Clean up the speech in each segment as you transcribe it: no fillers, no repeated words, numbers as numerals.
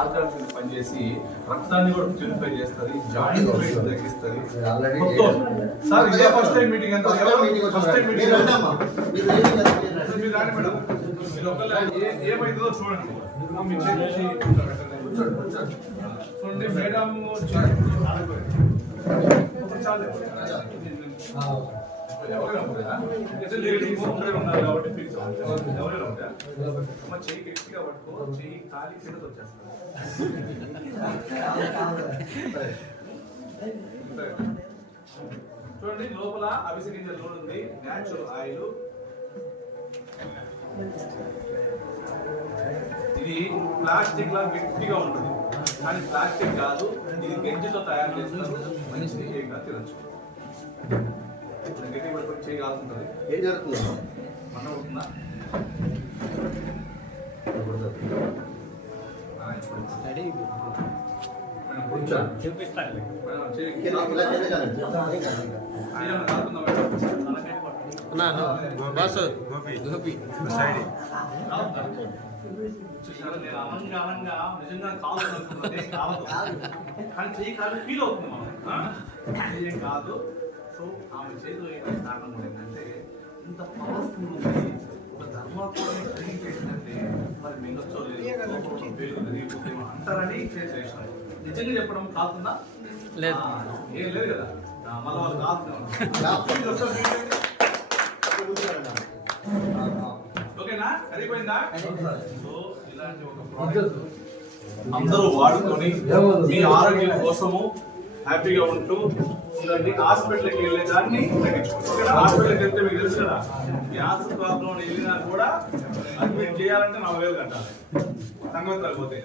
Organs పనిచేసి రక్తాన్ని కూడా ప్యూరిఫై చేస్తుంది, జాయింట్ వెయిట్ తగ్గిస్తుంది. సార్ ఇదే ఫస్ట్ టైం మీటింగ్ ఎంత ఫస్ట్ టైం మీటింగ్ ఏమైతుందో చూడండి. చూడండి మేడం ఉన్నారు కాబట్టి ఫిక్స్ ఎవరైనా ఉంటా చెయ్యి గట్టిగా పట్టుకో, చెయ్యి ఖాళీ కింద వచ్చేస్తారు. చూడండి లోపల అవిసె గింజల నూనె ఉంది, న్యాచురల్ ఆయిల్. ఇది ప్లాస్టిక్ లా గట్టిగా ఉంటుంది కానీ ప్లాస్టిక్ కాదు, ఇది గంజితో తయారు చేస్తారు. మంచిది ఏగా తినచ్చు. గట్టి పట్టుకొని చేయి కాలుతుంటుంది. ఏం జరుగుతుంది? మన అవుతుందా చూపిస్తాను. నేను అనంగా నిజంగా కావాలి కానీ చెయ్యి కాదు ఫీల్ అవుతుంది మనం ఏం కాదు. సో ఆమె చేతిలో కారణం కూడా ఏంటంటే ఇంత పవర్ఫుల్ ఉంది. ఒక ధర్మాత్మని ట్రైనింగ్ చేసిందంటే మరి మింగొచ్చో లేదు అంటారని చేసిన. నిజంగా చెప్పడం కాకుండా లేదు, ఏం లేదు కదా. మళ్ళీ వాళ్ళు కాదు. ఓకేనా? సరిపోయిందా? సో ఇలాంటి ఒక ప్రోడక్ట్ అందరూ వాడుకొని మీ ఆరోగ్యం కోసము హ్యాపీగా ఉంటూ ఉండండి. హాస్పిటల్కి వెళ్ళేదాన్ని తగ్గించుకోండి. హాస్పిటల్కి వెళ్తే మీకు తెలుసు కదా, గ్యాస్ ప్రాబ్లం వెళ్ళినా కూడా అడ్మిట్ చేయాలంటే 4000 కట్టాలి. సంగతి తగ్గిపోతే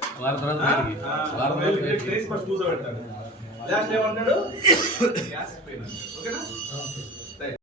కూర్చోబెట్టాలి. లాస్ట్ ఏమంటాడు, గ్యాస్ పెయిన్ అంటాడు.